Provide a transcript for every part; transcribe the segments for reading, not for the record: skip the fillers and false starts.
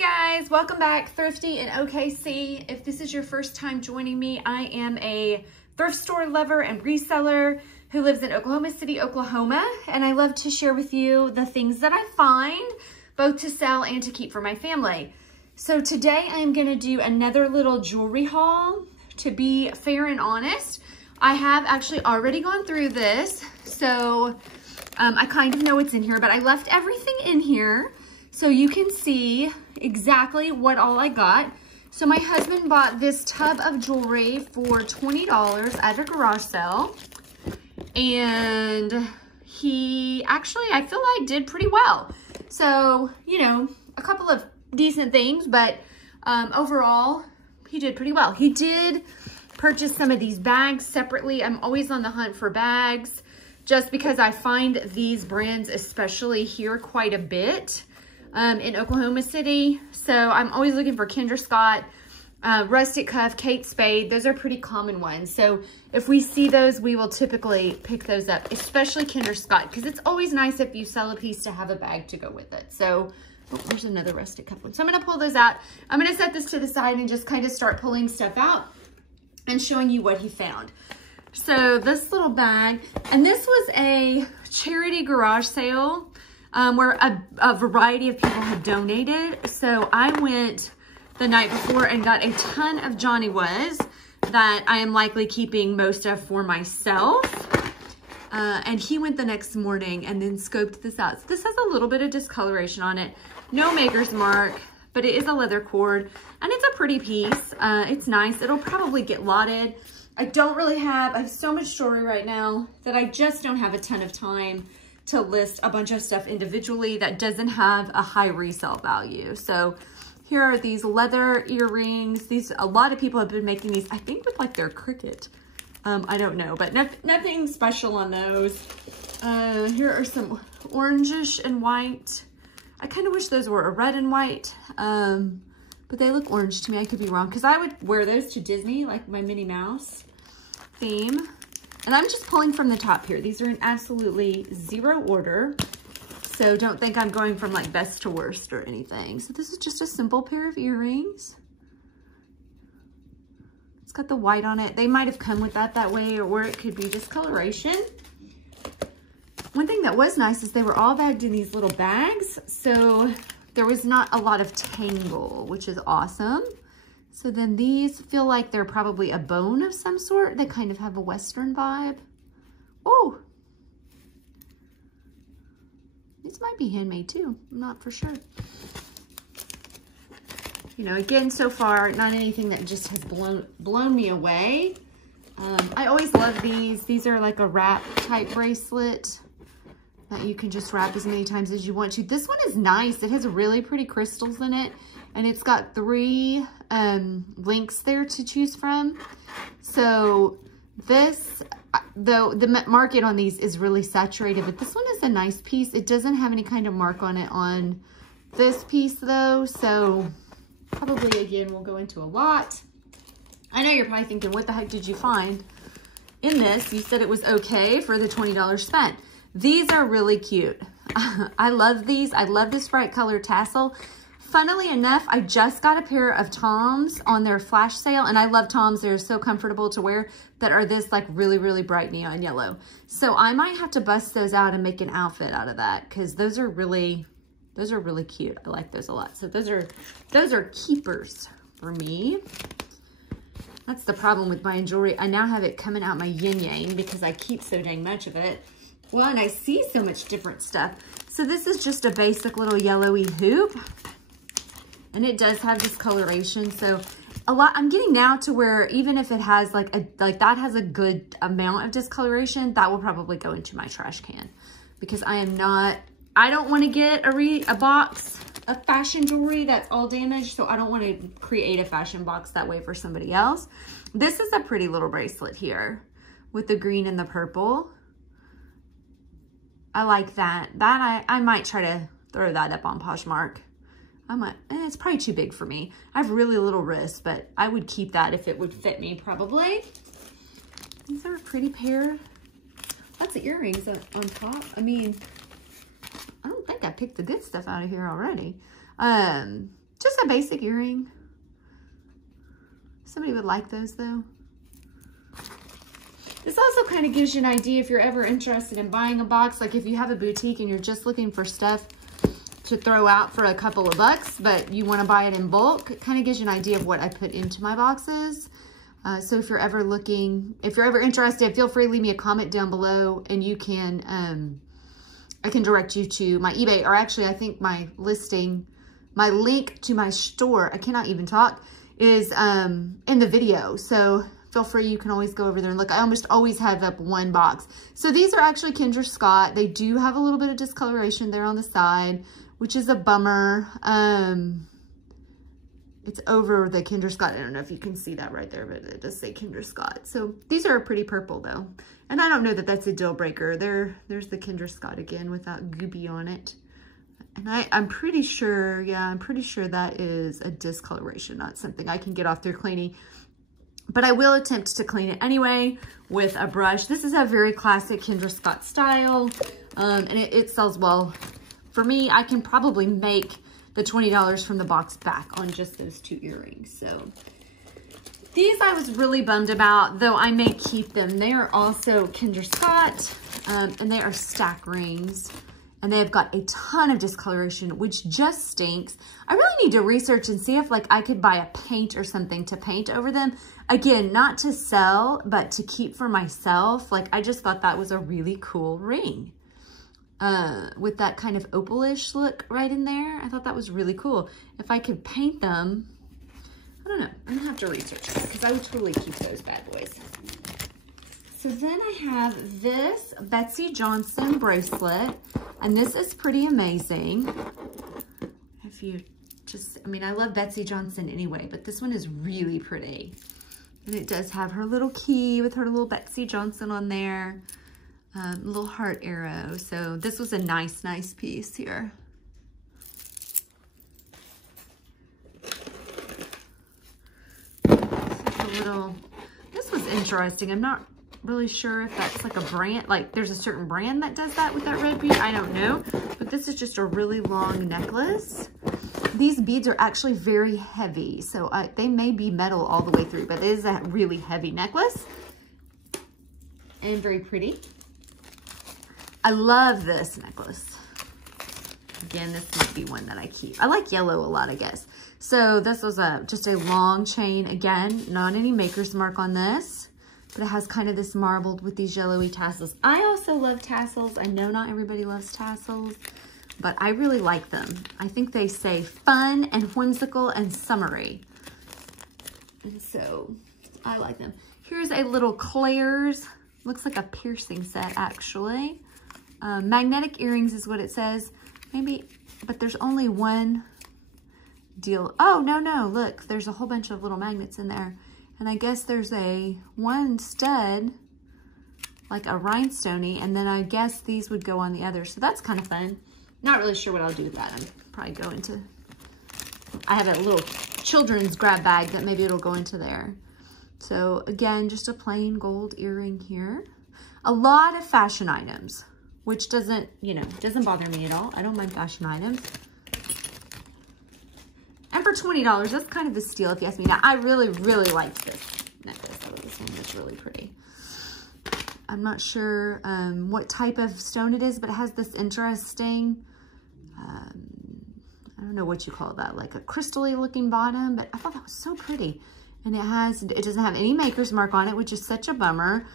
guys, welcome back. Thrifty in OKC. If this is your first time joining me, I am a thrift store lover and reseller who lives in Oklahoma City, Oklahoma, and I love to share with you the things that I find, both to sell and to keep for my family. So today I am going to do another little jewelry haul. To be fair and honest, I have actually already gone through this, so I kind of know what's in here, but I left everything in here so you can see exactly what all I got. So my husband bought this tub of jewelry for $20 at a garage sale, and he actually, I feel like, did pretty well. So, you know, a couple of decent things, but overall, he did pretty well. He did purchase some of these bags separately. I'm always on the hunt for bags just because I find these brands, especially here, quite a bit in Oklahoma City. So I'm always looking for Kendra Scott, Rustic Cuff, Kate Spade. Those are pretty common ones. So if we see those, we will typically pick those up, especially Kendra Scott, because it's always nice if you sell a piece to have a bag to go with it. So oh, there's another Rustic Cuff one. So I'm going to pull those out. I'm going to set this to the side and just kind of start pulling stuff out and showing you what he found. So this little bag, and this was a charity garage sale where a variety of people had donated. So I went the night before and got a ton of Johnny Was that I am likely keeping most of for myself. And he went the next morning and then scoped this out. So this has a little bit of discoloration on it. No maker's mark, but it is a leather cord and it's a pretty piece. It's nice. It'll probably get lotted. I have so much jewelry right now that I just don't have a ton of time to list a bunch of stuff individually that doesn't have a high resale value. So here are these leather earrings. A lot of people have been making these, I think, with like their cricket. I don't know, but nothing special on those. Here are some orangish and white. I kind of wish those were a red and white, but they look orange to me. I could be wrong, because I would wear those to Disney, like my Minnie Mouse theme. And I'm just pulling from the top here. These are in absolutely zero order, so don't think I'm going from like best to worst or anything. So this is just a simple pair of earrings. It's got the white on it. They might have come with that way, or it could be discoloration. One thing that was nice is they were all bagged in these little bags, so there was not a lot of tangle, which is awesome. So then these feel like they're probably a bone of some sort. They kind of have a Western vibe. Oh, these might be handmade too. I'm not for sure. You know, again, so far, not anything that just has blown me away. I always love these. These are like a wrap type bracelet that you can just wrap as many times as you want to. This one is nice. It has really pretty crystals in it, and it's got 3 links there to choose from. So this, though the market on these is really saturated, but this one is a nice piece. It doesn't have any kind of mark on it on this piece though, so probably again we'll go into a lot. I know you're probably thinking, what the heck did you find in this? You said it was okay for the $20 spent. These are really cute. I love these. I love this bright color tassel. Funnily enough, I just got a pair of Toms on their flash sale, and I love Toms. They're so comfortable to wear, that are this like really, really bright neon yellow. So I might have to bust those out and make an outfit out of that, because those are really cute. I like those a lot. So those are keepers for me. That's the problem with buying jewelry. I now have it coming out my yin yang because I keep so dang much of it. Well, and I see so much different stuff. So this is just a basic little yellowy hoop, and it does have discoloration. So I'm getting now to where even if it has like that has a good amount of discoloration, that will probably go into my trash can, because I don't want to get a box of fashion jewelry that's all damaged. So I don't want to create a fashion box that way for somebody else. This is a pretty little bracelet here with the green and the purple. I like that. I might try to throw that up on Poshmark. It's probably too big for me. I have really little wrists, but I would keep that if it would fit me probably. These are a pretty pair. Lots of earrings on top. I mean, I don't think I picked the good stuff out of here already. Just a basic earring. Somebody would like those though. This also kind of gives you an idea if you're ever interested in buying a box. Like if you have a boutique and you're just looking for stuff to throw out for a couple of bucks, but you want to buy it in bulk, it kind of gives you an idea of what I put into my boxes. So if you're ever looking, if you're ever interested, feel free to leave me a comment down below, and you can, I can direct you to my eBay, or actually I think my listing, my link to my store, I cannot even talk, is in the video. So feel free, you can always go over there and look. I almost always have up one box. So these are actually Kendra Scott. They do have a little bit of discoloration there on the side, which is a bummer. It's over the Kendra Scott. I don't know if you can see that right there, but it does say Kendra Scott. So these are pretty purple though. And I don't know that that's a deal breaker. There's the Kendra Scott again without goopy on it. And I'm pretty sure, yeah, I'm pretty sure that is a discoloration, not something I can get off through cleaning. But I will attempt to clean it anyway with a brush. This is a very classic Kendra Scott style, and it sells well. For me, I can probably make the $20 from the box back on just those 2 earrings. So these I was really bummed about, though I may keep them. They are also Kendra Scott, and they are stack rings. And they've got a ton of discoloration, which just stinks. I really need to research and see if like I could buy a paint or something to paint over them. Again, not to sell, but to keep for myself. Like I just thought that was a really cool ring. With that kind of opalish look right in there. I thought that was really cool. If I could paint them, I don't know. I'm gonna have to research that because I would totally keep those bad boys. So then I have this Betsy Johnson bracelet, and this is pretty amazing. If you just, I mean, I love Betsy Johnson anyway, but this one is really pretty. And it does have her little key with her little Betsy Johnson on there. Little heart arrow. So this was a nice piece here. This was interesting. I'm not really sure if that's like a brand, like there's a certain brand that does that with that red bead. I don't know, but this is just a really long necklace. These beads are actually very heavy, so they may be metal all the way through, but it is a really heavy necklace and very pretty. I love this necklace. Again, this might be one that I keep. I like yellow a lot, I guess. So this was just a long chain. Again, not any maker's mark on this, but it has kind of this marbled with these yellowy tassels. I also love tassels. I know not everybody loves tassels, but I really like them. I think they say fun and whimsical and summery. And so I like them. Here's a little Claire's, looks like a piercing set actually. Magnetic earrings is what it says. Maybe, but there's only one deal. Oh, no, look, there's a whole bunch of little magnets in there. And I guess there's one stud, like a rhinestoney, and then I guess these would go on the other. So that's kind of fun. Not really sure what I'll do with that. I'm probably going to, I have a little children's grab bag that maybe it'll go into there. So again, just a plain gold earring here. A lot of fashion items, which doesn't, you know, doesn't bother me at all. I don't mind fashion items. And for $20, that's kind of a steal if you ask me. Now, I really liked this necklace. I thought this one was really pretty. I'm not sure what type of stone it is, but it has this interesting, I don't know what you call that, like a crystal-y looking bottom, but I thought that was so pretty. And it doesn't have any maker's mark on it, which is such a bummer.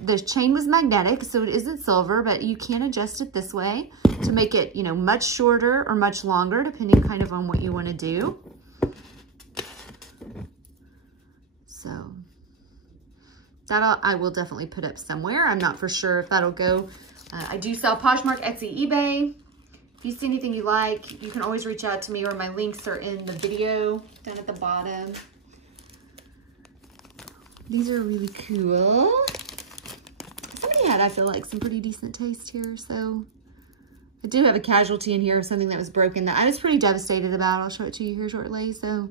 The chain was magnetic, so it isn't silver, but you can adjust it this way to make it, you know, much shorter or much longer, depending kind of on what you want to do. So that I will definitely put up somewhere. I'm not for sure if that'll go. I do sell Poshmark, Etsy, eBay. If you see anything you like, you can always reach out to me, or my links are in the video down at the bottom. These are really cool. Somebody had, I feel like, some pretty decent taste here. So I do have a casualty in here of something that was broken that I was pretty devastated about. I'll show it to you here shortly. So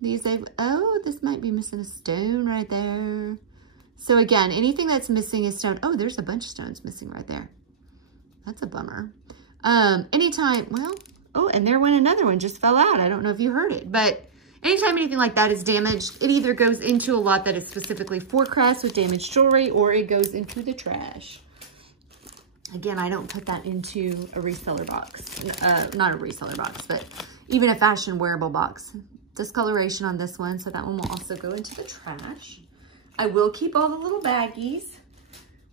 these, oh, this might be missing a stone right there. So again, anything that's missing a stone. Oh, there's a bunch of stones missing right there. That's a bummer. Anytime, well, Oh, and there went another one, just fell out. I don't know if you heard it, but anytime anything like that is damaged, it either goes into a lot that is specifically for crafts with damaged jewelry, or it goes into the trash. Again, I don't put that into a reseller box. Not a reseller box, but even a fashion wearable box. Discoloration on this one, so that one will also go into the trash. I will keep all the little baggies.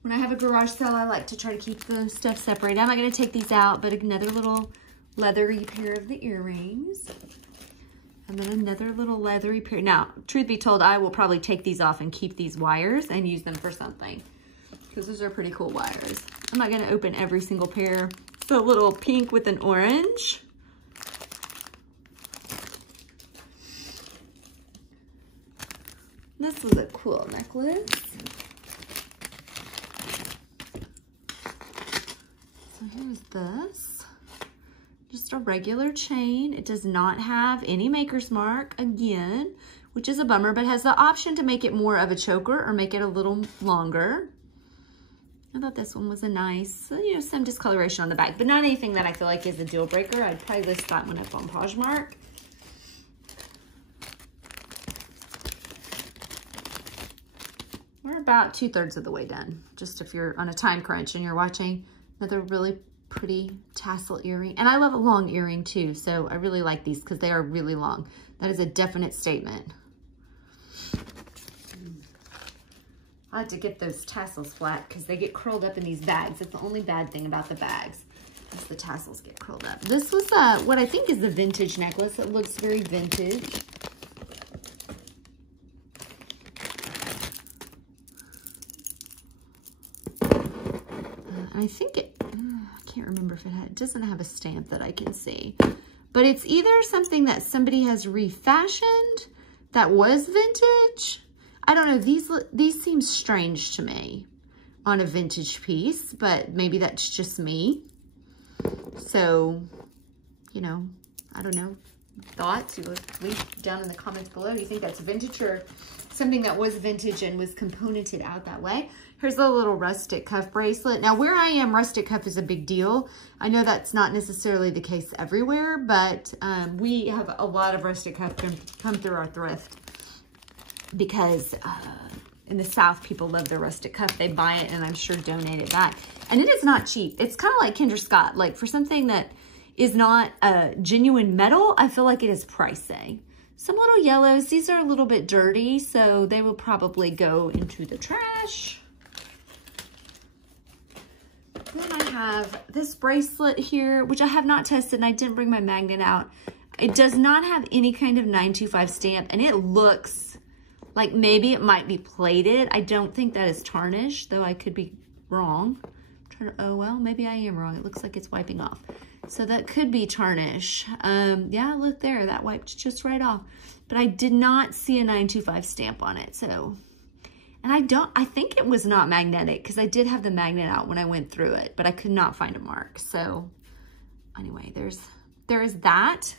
When I have a garage sale, I like to try to keep the stuff separated. I'm not going to take these out, but another little leathery pair of the earrings. And then another little leathery pair. Now, truth be told, I will probably take these off and keep these wires and use them for something, because those are pretty cool wires. I'm not going to open every single pair. It's a little pink with an orange. This was a cool necklace. So here's this. Just a regular chain. It does not have any maker's mark, again, which is a bummer, but has the option to make it more of a choker or make it a little longer. I thought this one was a nice, you know, some discoloration on the back, but not anything that I feel like is a deal breaker. I'd probably list that one up on Poshmark. We're about 2/3 of the way done. Just if you're on a time crunch and you're watching. Another really pretty tassel earring. And I love a long earring too, so I really like these because they are really long. That is a definite statement. I like to get those tassels flat because they get curled up in these bags. That's the only bad thing about the bags, is the tassels get curled up. This was what I think is a vintage necklace. It looks very vintage. I think it, I can't remember if it doesn't have a stamp that I can see, but it's either something that somebody has refashioned that was vintage. I don't know, these seem strange to me on a vintage piece, but maybe that's just me. So, you know, I don't know, thoughts, you leave down in the comments below. Do you think that's vintage or something that was vintage and was componented out that way? Here's a little rustic cuff bracelet. Now, where I am, rustic cuff is a big deal. I know that's not necessarily the case everywhere, but we have a lot of rustic cuff come through our thrift because in the South, people love their rustic cuff. They buy it and I'm sure donate it back. And it is not cheap. It's kind of like Kendra Scott. Like, for something that is not a genuine metal, I feel like it is pricey. Some little yellows. These are a little bit dirty, so they will probably go into the trash. Then I have this bracelet here, which I have not tested, and I didn't bring my magnet out. It does not have any kind of 925 stamp, and it looks like maybe it might be plated. I don't think that is tarnished, though I could be wrong. Oh, well, maybe I am wrong. It looks like it's wiping off. So that could be tarnish. Yeah, look there, that wiped just right off. But I did not see a 925 stamp on it, so. And I think it was not magnetic because I did have the magnet out when I went through it, but I could not find a mark. So anyway, there is that.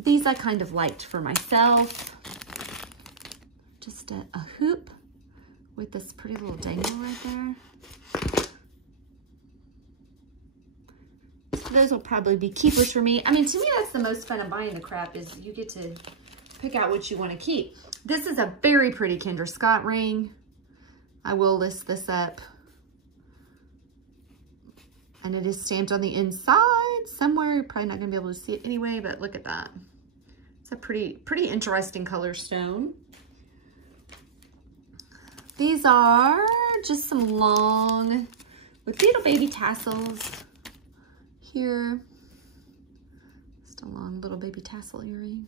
These I kind of liked for myself. Just a hoop with this pretty little dangle right there. So those will probably be keepers for me. I mean, to me, that's the most fun of buying the crap, is you get to pick out what you want to keep. This is a very pretty Kendra Scott ring. I will list this up. And it is stamped on the inside somewhere. You're probably not going to be able to see it anyway, but look at that. It's a pretty interesting color stone. These are just some long, with little baby tassels here. Just a long little baby tassel earring.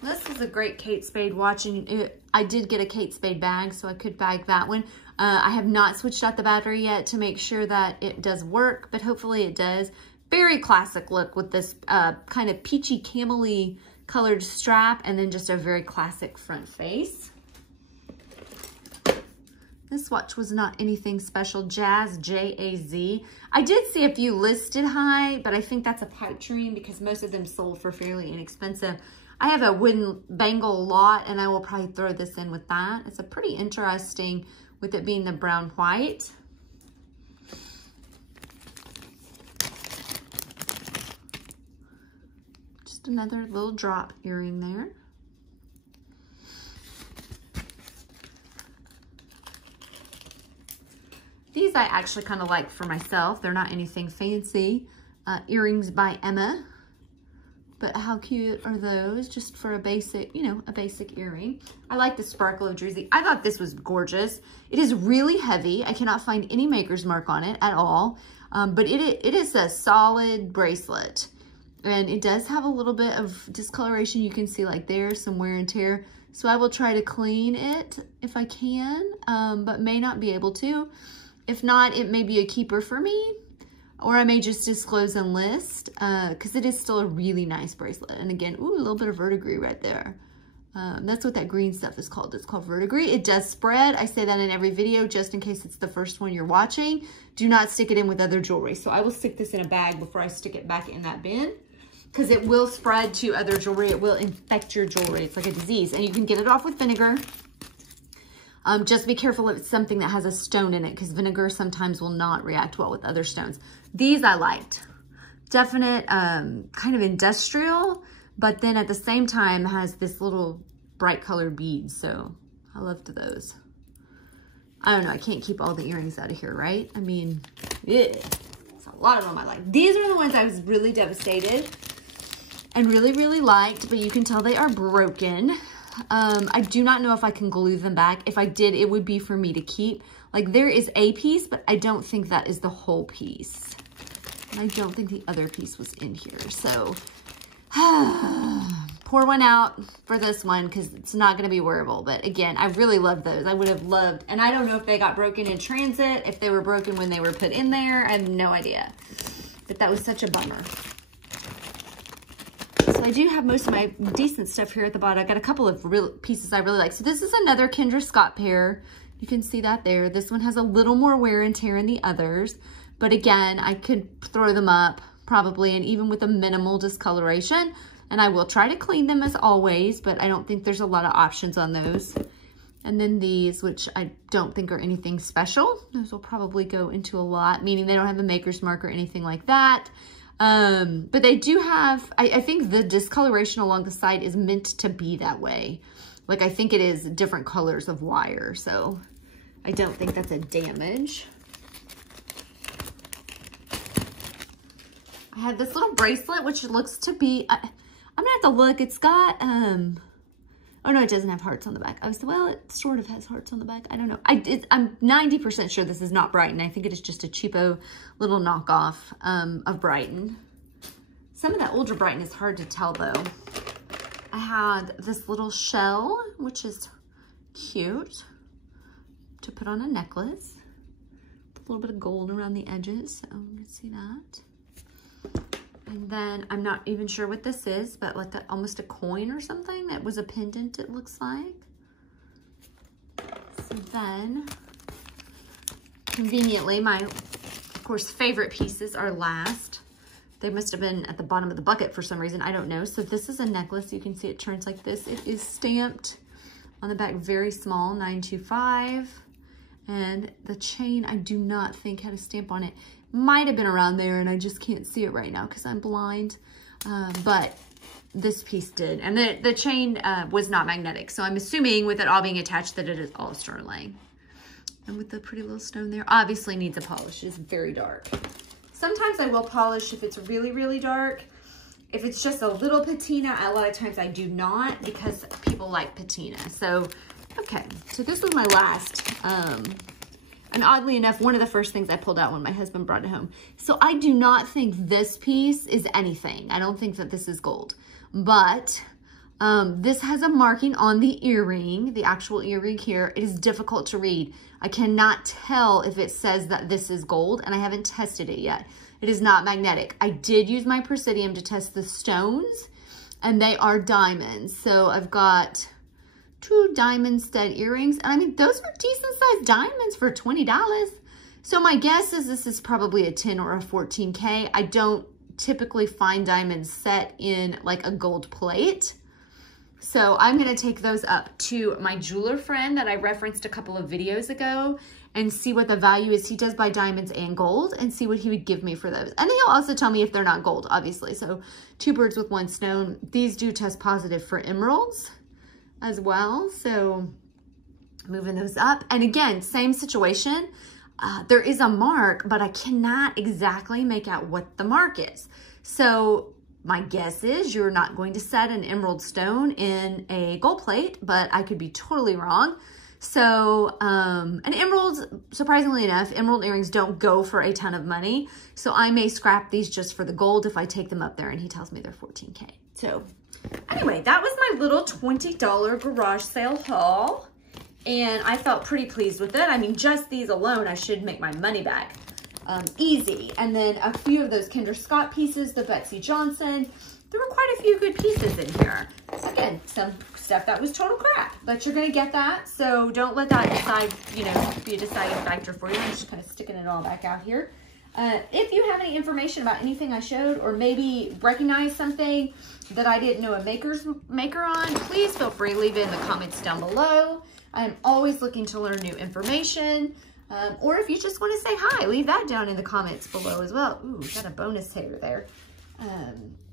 This is a great Kate Spade watch, and I did get a Kate Spade bag, so I could bag that one. I have not switched out the battery yet to make sure that it does work, but hopefully it does. Very classic look with this kind of peachy camel-y colored strap, and then just a very classic front face. This watch was not anything special. Jazz, J-A-Z. I did see a few listed high, but I think that's a pipe dream because most of them sold for fairly inexpensive. I have a wooden bangle lot, and I will probably throw this in with that. It's a pretty interesting, with it being the brown white. Just another little drop earring there. These I actually kind of like for myself. They're not anything fancy. Earrings by Emma. But how cute are those? Just for a basic, you know, a basic earring. I like the sparkle of Druzy. I thought this was gorgeous. It is really heavy. I cannot find any maker's mark on it at all. But it is a solid bracelet. And it does have a little bit of discoloration. You can see like there's some wear and tear. So I will try to clean it if I can, but may not be able to. If not, it may be a keeper for me. Or I may just disclose and list, because it is still a really nice bracelet. And again, ooh, a little bit of verdigris right there. That's what that green stuff is called. It's called verdigris. It does spread. I say that in every video, just in case it's the first one you're watching. Do not stick it in with other jewelry. So I will stick this in a bag before I stick it back in that bin, because it will spread to other jewelry. It will infect your jewelry. It's like a disease. And you can get it off with vinegar. Just be careful if it's something that has a stone in it, because vinegar sometimes will not react well with other stones. These I liked. Definite kind of industrial, but then at the same time has this little bright colored beads. So I loved those. I don't know. I can't keep all the earrings out of here, right? I mean, yeah, it's a lot of them I like. These are the ones I was really devastated and really, really liked, but you can tell they are broken. I do not know if I can glue them back. If I did, it would be for me to keep. Like, there is a piece, but I don't think that is the whole piece. And I don't think the other piece was in here. So, pour one out for this one, because it's not going to be wearable. But again, I really love those. I would have loved, and I don't know if they got broken in transit, if they were broken when they were put in there. I have no idea. But that was such a bummer. So I do have most of my decent stuff here at the bottom. I got a couple of real pieces I really like. So this is another Kendra Scott pair. You can see that there. This one has a little more wear and tear than the others. But again, I could throw them up probably, and even with a minimal discoloration. And I will try to clean them as always, but I don't think there's a lot of options on those. And then these, which I don't think are anything special. Those will probably go into a lot, meaning they don't have a maker's mark or anything like that. But they do have, I think the discoloration along the side is meant to be that way. Like, I think it is different colors of wire. So I don't think that's a damage. I have this little bracelet, which looks to be, I'm gonna have to look. It's got, oh no, it doesn't have hearts on the back. I was, well, it sort of has hearts on the back. I don't know. I'm 90% sure this is not Brighton. I think it is just a cheapo little knockoff of Brighton. Some of that older Brighton is hard to tell though. I had this little shell, which is cute, to put on a necklace. A little bit of gold around the edges, so you can see that. And then I'm not even sure what this is, but like almost a coin or something. That was a pendant, it looks like. So then, conveniently, my, of course, favorite pieces are last. They must have been at the bottom of the bucket for some reason. I don't know. So this is a necklace. You can see it turns like this. It is stamped on the back, very small, 925. And the chain, I do not think had a stamp on it. Might have been around there, and I just can't see it right now because I'm blind. But this piece did. And the chain was not magnetic. So I'm assuming with it all being attached that it is all sterling. And with the pretty little stone there, obviously needs a polish. It's very dark. Sometimes I will polish if it's really, really dark. If it's just a little patina, a lot of times I do not, because people like patina. So, okay. So this was my last, and oddly enough, one of the first things I pulled out when my husband brought it home. So I do not think this piece is anything. I don't think that this is gold. But this has a marking on the earring, the actual earring here. It is difficult to read. I cannot tell if it says that this is gold, and I haven't tested it yet. It is not magnetic. I did use my Presidium to test the stones, and they are diamonds. So I've got 2 diamond stud earrings. And I mean, those are decent sized diamonds for $20. So my guess is this is probably a 10 or a 14K. I don't typically find diamonds set in like a gold plate. So I'm going to take those up to my jeweler friend that I referenced a couple of videos ago and see what the value is. He does buy diamonds and gold, and see what he would give me for those. And he'll also tell me if they're not gold, obviously. So 2 birds with 1 stone. These do test positive for emeralds as well. So moving those up. And again, same situation. There is a mark, but I cannot exactly make out what the mark is. So my guess is you're not going to set an emerald stone in a gold plate, but I could be totally wrong. So, and emeralds, surprisingly enough, emerald earrings don't go for a ton of money. So I may scrap these just for the gold if I take them up there and he tells me they're 14K. So anyway, that was my little $20 garage sale haul. And I felt pretty pleased with it. I mean, just these alone, I should make my money back. Easy. And then a few of those Kendra Scott pieces, the Betsy Johnson. There were quite a few good pieces in here. So again, some stuff that was total crap, but you're gonna get that. So don't let that decide, you know, be a deciding factor for you. I'm just kind of sticking it all back out here. If you have any information about anything I showed, or maybe recognize something that I didn't know a maker on, please feel free to leave it in the comments down below. I'm always looking to learn new information. Or if you just want to say hi, leave that down in the comments below as well. Ooh, got a bonus hair there.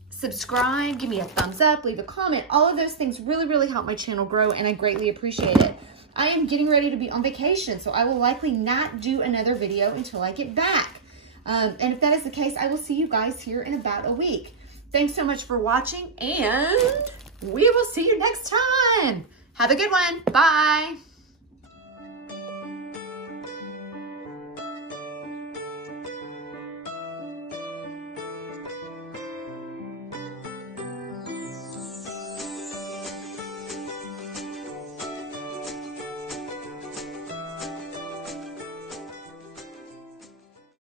Subscribe, give me a thumbs up, leave a comment. All of those things really, really help my channel grow, and I greatly appreciate it. I am getting ready to be on vacation, so I will likely not do another video until I get back. And if that is the case, I will see you guys here in about a week. Thanks so much for watching, and we will see you next time. Have a good one. Bye.